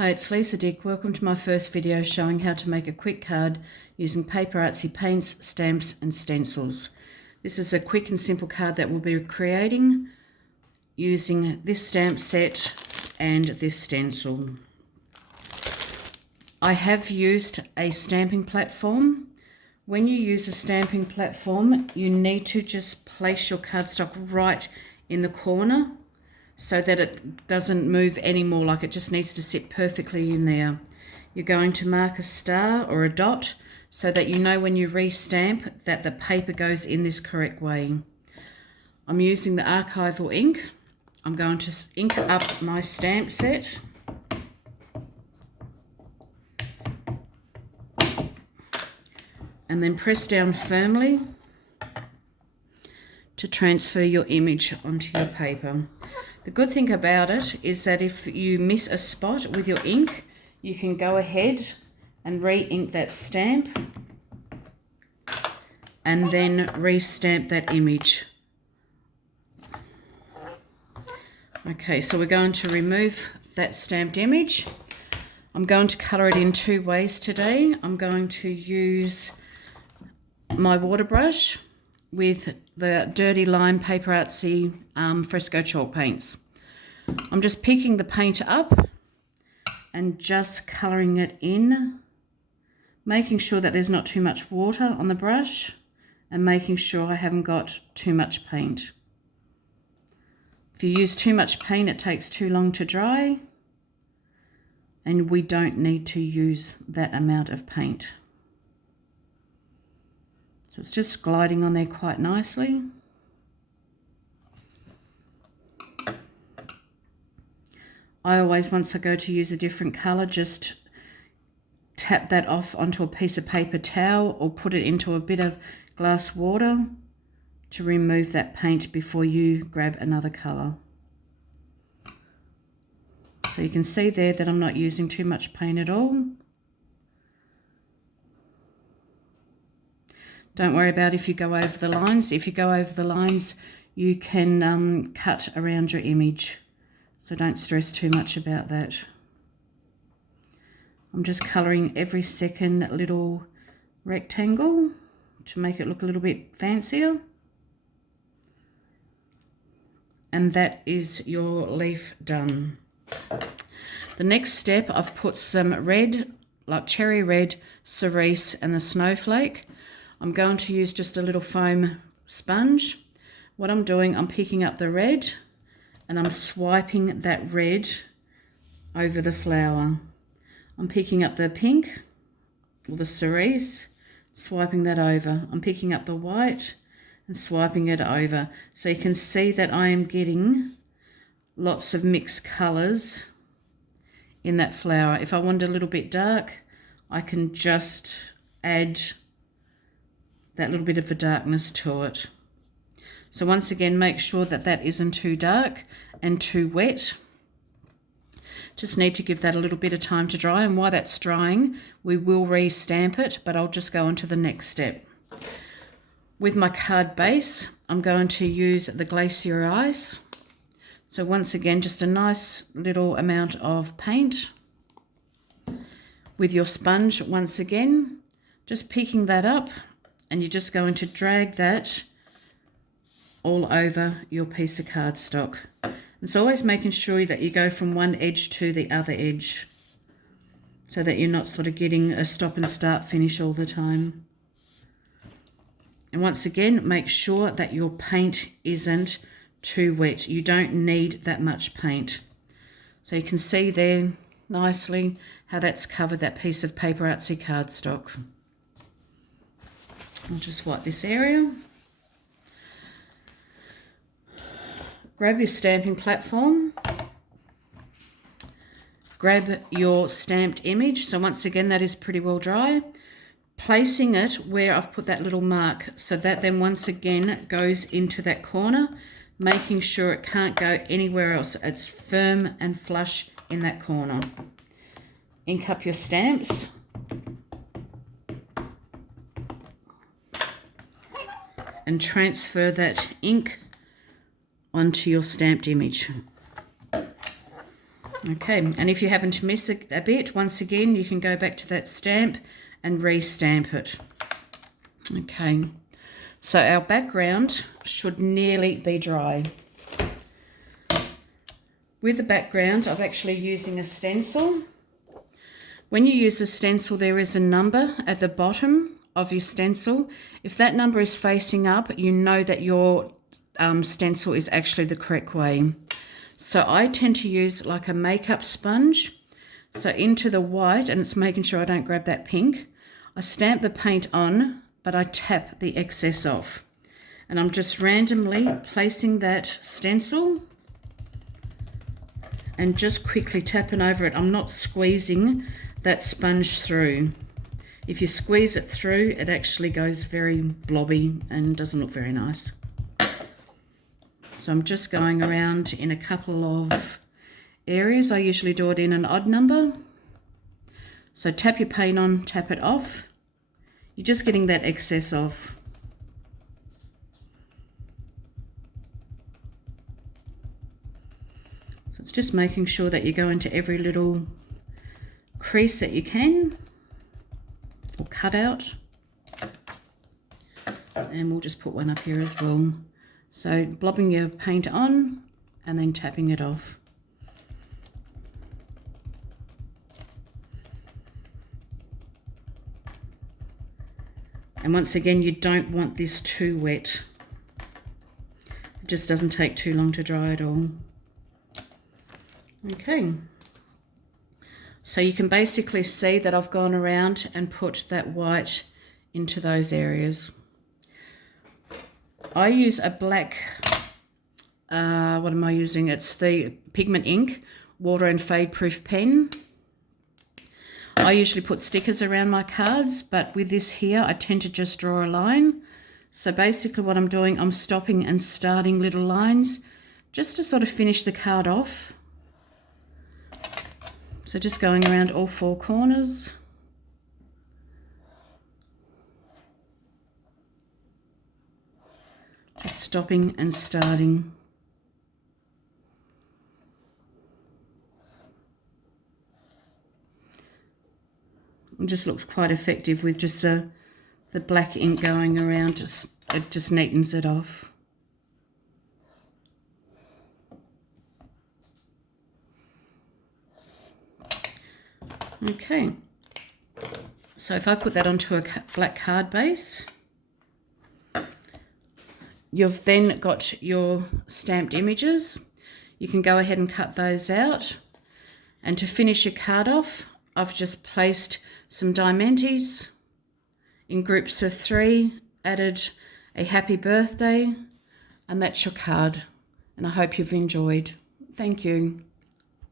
Hi, it's Lisa Dick. Welcome to my first video showing how to make a quick card using PaperArtsy paints, stamps and stencils. This is a quick and simple card that we'll be creating using this stamp set and this stencil. I have used a stamping platform. When you use a stamping platform, you need to just place your cardstock right in the corner so that it doesn't move anymore, like it just needs to sit perfectly in there. You're going to mark a star or a dot so that you know when you re-stamp that the paper goes in this correct way. I'm using the archival ink. I'm going to ink up my stamp set. And then press down firmly to transfer your image onto your paper. The good thing about it is that if you miss a spot with your ink, you can go ahead and re-ink that stamp and then re-stamp that image. Okay, so we're going to remove that stamped image. I'm going to colour it in two ways today. I'm going to use my water brush with the Dirty Lime PaperArtsy fresco chalk paints. I'm just picking the paint up and just colouring it in, making sure that there's not too much water on the brush and making sure I haven't got too much paint. If you use too much paint, it takes too long to dry, and we don't need to use that amount of paint. So it's just gliding on there quite nicely. I always, once I go to use a different colour, just tap that off onto a piece of paper towel or put it into a bit of glass water to remove that paint before you grab another colour. So you can see there that I'm not using too much paint at all. Don't worry about if you go over the lines. If you go over the lines, you can cut around your image. So don't stress too much about that. I'm just colouring every second little rectangle to make it look a little bit fancier. And that is your leaf done. The next step, I've put some red, like cherry red, cerise and the snowflake. I'm going to use just a little foam sponge. What I'm doing, I'm picking up the red and I'm swiping that red over the flower. I'm picking up the pink or the cerise, swiping that over. I'm picking up the white and swiping it over. So you can see that I am getting lots of mixed colours in that flower. If I want it a little bit dark, I can just add that little bit of a darkness to it. So once again, make sure that that isn't too dark and too wet. Just need to give that a little bit of time to dry, and while that's drying, we will re-stamp it, but I'll just go on to the next step. With my card base, I'm going to use the glacier ice. So once again, just a nice little amount of paint. With your sponge, once again, just picking that up, and you're just going to drag that all over your piece of cardstock. It's always making sure that you go from one edge to the other edge so that you're not sort of getting a stop and start finish all the time. And once again, make sure that your paint isn't too wet. You don't need that much paint. So you can see there nicely how that's covered that piece of PaperArtsy cardstock. I'll just wipe this area. Grab your stamping platform, grab your stamped image. So once again, that is pretty well dry. Placing it where I've put that little mark, so that then once again goes into that corner, making sure it can't go anywhere else. It's firm and flush in that corner. Ink up your stamps. And transfer that ink onto your stamped image. Okay, and if you happen to miss a bit, once again, you can go back to that stamp and re-stamp it. Okay, so our background should nearly be dry. With the background, I'm actually using a stencil. When you use a stencil, there is a number at the bottom of your stencil. If that number is facing up, you know that your stencil is actually the correct way. So I tend to use like a makeup sponge. So into the white, and it's making sure I don't grab that pink. I stamp the paint on, but I tap the excess off. And I'm just randomly placing that stencil and just quickly tapping over it. I'm not squeezing that sponge through. If you squeeze it through, it actually goes very blobby and doesn't look very nice. So I'm just going around in a couple of areas. I usually do it in an odd number. So tap your paint on, tap it off. You're just getting that excess off. So it's just making sure that you go into every little crease that you can, or cut out. And we'll just put one up here as well. So blobbing your paint on and then tapping it off. And once again, you don't want this too wet. It just doesn't take too long to dry at all. Okay. So you can basically see that I've gone around and put that white into those areas. I use a black, what am I using? It's the Pigment Ink water and fade proof pen. I usually put stickers around my cards, but with this here, I tend to just draw a line. So basically what I'm doing, I'm stopping and starting little lines just to sort of finish the card off. So just going around all four corners. Just stopping and starting. It just looks quite effective with just the black ink going around. It just neatens it off. Okay, so if I put that onto a black card base, you've then got your stamped images. You can go ahead and cut those out. And to finish your card off, I've just placed some diamantes in groups of 3, added a happy birthday, and that's your card. And I hope you've enjoyed. Thank you.